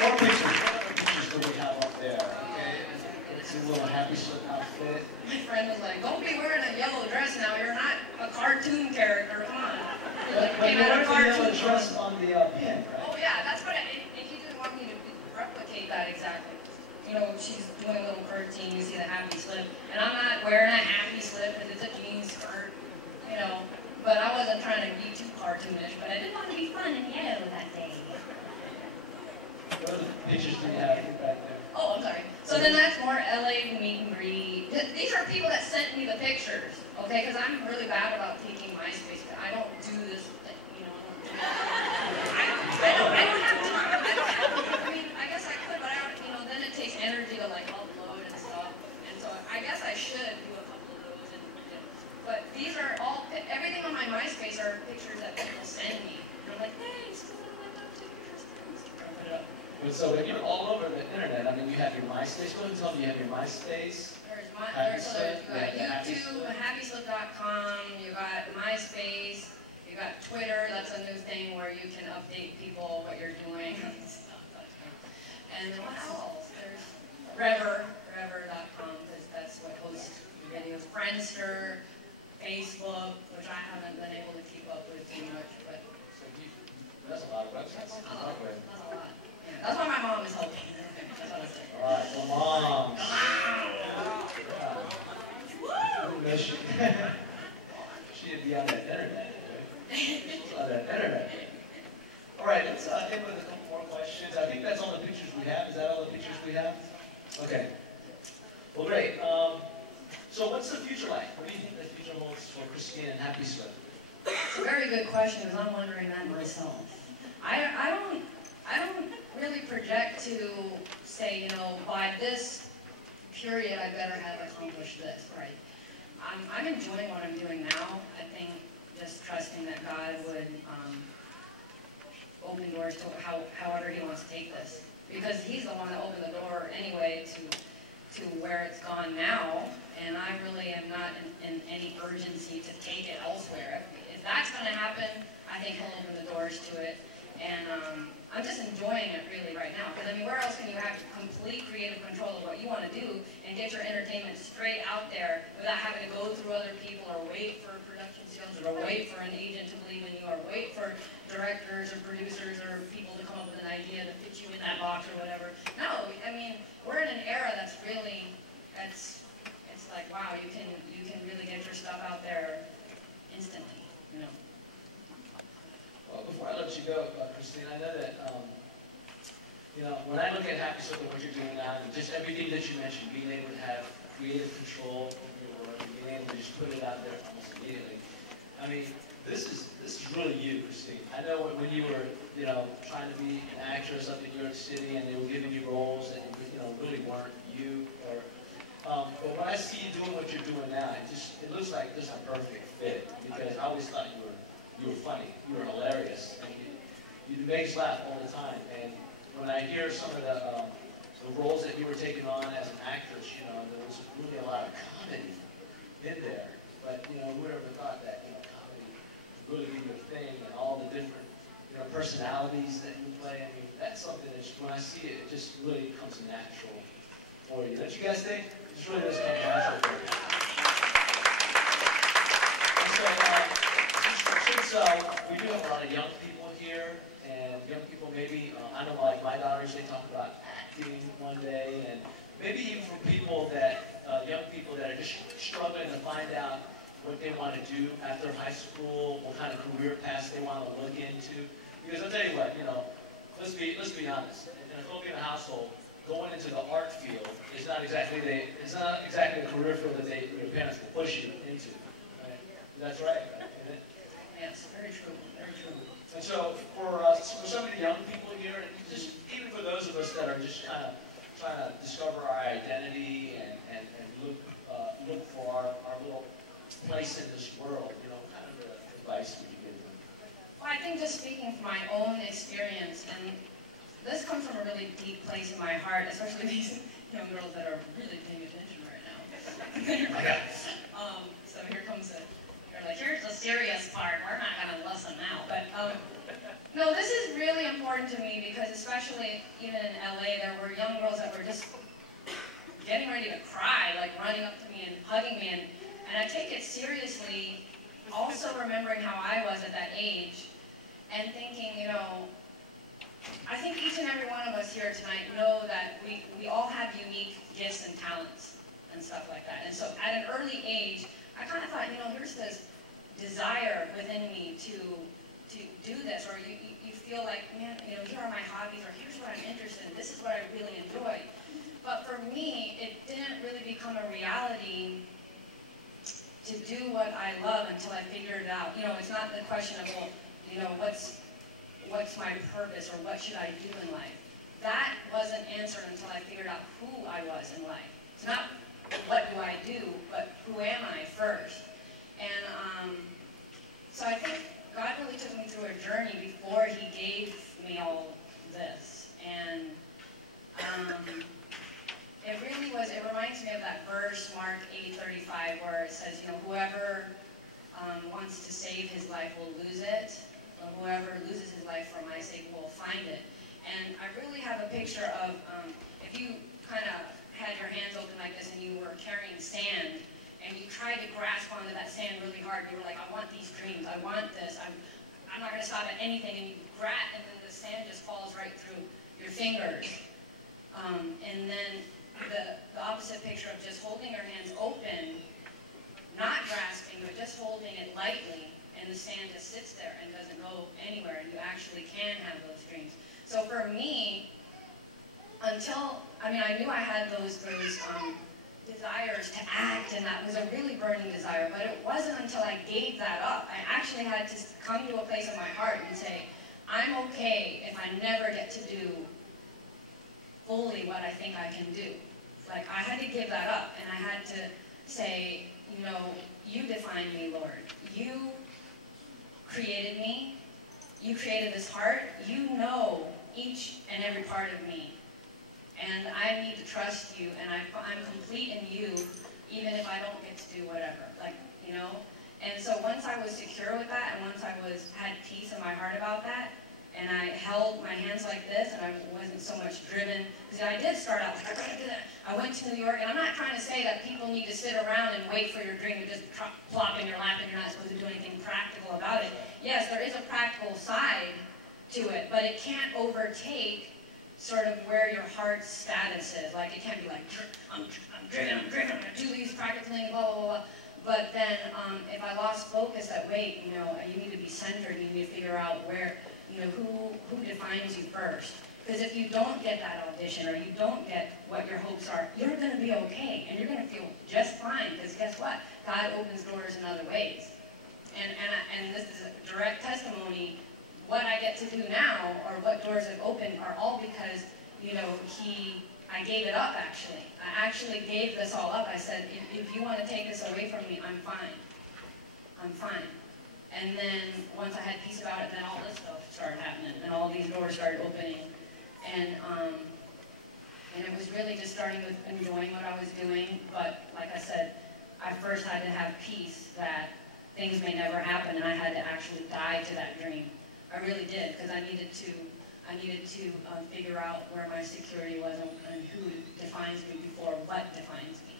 more pictures. What other pictures do we have up there? Okay, it's a little Happyslip outfit. My friend was like, "Don't be wearing a yellow dress now. You're not a cartoon character. Come on." But you wear the yellow dress on the pin, right? Oh yeah, that's what. And he didn't want me to replicate that exactly. You know, she's doing a little cartoon. You see the Happyslip, and I'm not wearing a Happyslip because it's a jean skirt. You know, but I wasn't trying to be too cartoonish. But I did want to be fun and yellow that day. What other pictures do you have back there? Oh, I'm sorry. So then that's more LA meet and greet. These are people that sent me the pictures, okay? Because I'm really bad about taking MySpace. I don't do this thing, you know. I don't have time. I mean, I guess I could, but I don't, you know, then it takes energy to like upload and stuff. And so I guess I should do a couple of those. And, you know, but these are all, everything on my MySpace are pictures that people send me. And I'm like, thanks, because I like that too. Put it up. So you're all over the internet. I mean, you have your MySpace. Go ahead and tell me you have your MySpace. There's YouTube, Happyslip.com, you got MySpace, you got Twitter. That's a new thing where you can update people what you're doing. And then what else? There's Rever.com, because that's what hosts videos. Friendster, Facebook, which I haven't been able to keep up with too much, but that's a lot of websites. That's a lot. That's why my mom is helping. That's what I say. All right, well, mom. Yeah. She'd be on that internet. She's on that internet. All right, let's end with a couple more questions. I think that's all the pictures we have. Is that all the pictures we have? Okay. Well, great. So what's the future like? What do you think the future holds for Christine and Happyslip? It's a very good question, because I'm wondering that myself. I don't really project to say, you know, by this period I better have accomplished this, right? I'm enjoying what I'm doing now. I think just trusting that God would open doors to however He wants to take this. Because He's the one that opened the door anyway to where it's gone now, and I really am not in any urgency to take it elsewhere. If that's going to happen, I think He'll open the doors to it. And I'm just enjoying it really right now. Because I mean, where else can you have complete creative control of what you want to do and get your entertainment straight out there without having to go through other people or wait for production sales or wait for an agent to believe in you or wait for directors or producers or people to come up with an idea to fit you in that box or whatever. No, I mean, we're in an era that's really, it's like, wow, you can really get your stuff out there instantly, you know. Well, before I let you go, Christine, I know that, you know, when I look at Happyslip and what you're doing now, and just everything that you mentioned, being able to have creative control of your work, and being able to just put it out there almost immediately. I mean, this is really you, Christine. I know when you were, you know, trying to be an actress up in New York City, and they were giving you roles that, you know, really weren't you. But when I see you doing what you're doing now, it looks like just a perfect fit. Because I always thought you were funny, you were hilarious, and you make us laugh all the time. And when I hear some of the roles that you were taking on as an actress, you know, there was really a lot of comedy in there. But, you know, whoever thought that, you know, comedy would really be your thing, and all the different, you know, personalities that you play. I mean, that's something that when I see it, it just really comes natural for you. Don't you guys think? It just really does come natural for you. And so, we do have a lot of young people here, and young people maybe, I know like my daughters, they talk about acting one day, and maybe even for people that, young people that are just struggling to find out what they want to do after high school, what kind of career paths they want to look into. Because I'll tell you what, you know, let's be honest. In a Filipino household, going into the art field is not exactly a career field that your parents will push you into. Right? That's right, isn't it? Yes, very true, very true. And so for some of the young people here, and just even for those of us that are just kind of trying to discover our identity and look for our little place in this world, you know, what kind of advice would you give them? Well, I think just speaking from my own experience, and this comes from a really deep place in my heart, especially these young girls that are really paying attention right now. So here comes a They're like, here's the serious part, we're not gonna listen now. But no, this is really important to me because especially even in LA, there were young girls that were just getting ready to cry, like running up to me and hugging me, and I take it seriously, also remembering how I was at that age, and thinking, you know, I think each and every one of us here tonight know that we all have unique gifts and talents and stuff like that. And so at an early age, I kind of thought, you know, here's this desire within me to do this, or you feel like, man, you know, here are my hobbies, or here's what I'm interested in, this is what I really enjoy. But for me, it didn't really become a reality to do what I love until I figured it out. You know, it's not the question of, well, you know, what's my purpose or what should I do in life? That wasn't answered until I figured out who I was in life. It's not what do I do, but who am I first? And so I think God really took me through a journey before he gave me all this. And it really was, it reminds me of that verse, Mark 8:35, where it says, you know, whoever wants to save his life will lose it. Whoever loses his life for my sake will find it. And I really have a picture of, if you kind of had your hands open like this and you were carrying sand, and you tried to grasp onto that sand really hard, and you were like, I want these dreams, I want this, I'm not going to stop at anything, and you grab, and then the sand just falls right through your fingers. And then the opposite picture of just holding your hands open, not grasping, but just holding it lightly, and the sand just sits there and doesn't go anywhere, and you actually can have those dreams. So for me, until, I mean, I knew I had those desires to act, and that was a really burning desire, but it wasn't until I gave that up. I actually had to come to a place in my heart and say, I'm okay if I never get to do fully what I think I can do. Like, I had to give that up, and I had to say, you know, you define me, Lord. You created me. You created this heart. You know each and every part of me. And I need to trust you, and I'm complete in you, even if I don't get to do whatever, like, you know? And so once I was secure with that, and once I had peace in my heart about that, and I held my hands like this, and I wasn't so much driven, because I did start out like, I gotta do that. I went to New York, and I'm not trying to say that people need to sit around and wait for your dream to just plop in your lap, and you're not supposed to do anything practical about it. Yes, there is a practical side to it, but it can't overtake sort of where your heart's status is. Like, it can't be like, I'm driven, I'm going to do these practical things, blah, blah, blah. But then if I lost focus that, wait, you know, you need to be centered, you need to figure out where, you know, who defines you first. Because if you don't get that audition, or you don't get what your hopes are, you're going to be okay, and you're going to feel just fine, because guess what? God opens doors in other ways. And this is a direct testimony. What I get to do now, or what doors have opened, are all because, you know, I gave it up, actually. I actually gave this all up. I said, if you want to take this away from me, I'm fine. I'm fine. And then, once I had peace about it, then all this stuff started happening, and all these doors started opening. And it was really just starting with enjoying what I was doing, but like I said, I first had to have peace that things may never happen, and I had to actually die to that dream. I really did, because I needed to figure out where my security was and who defines me before what defines me.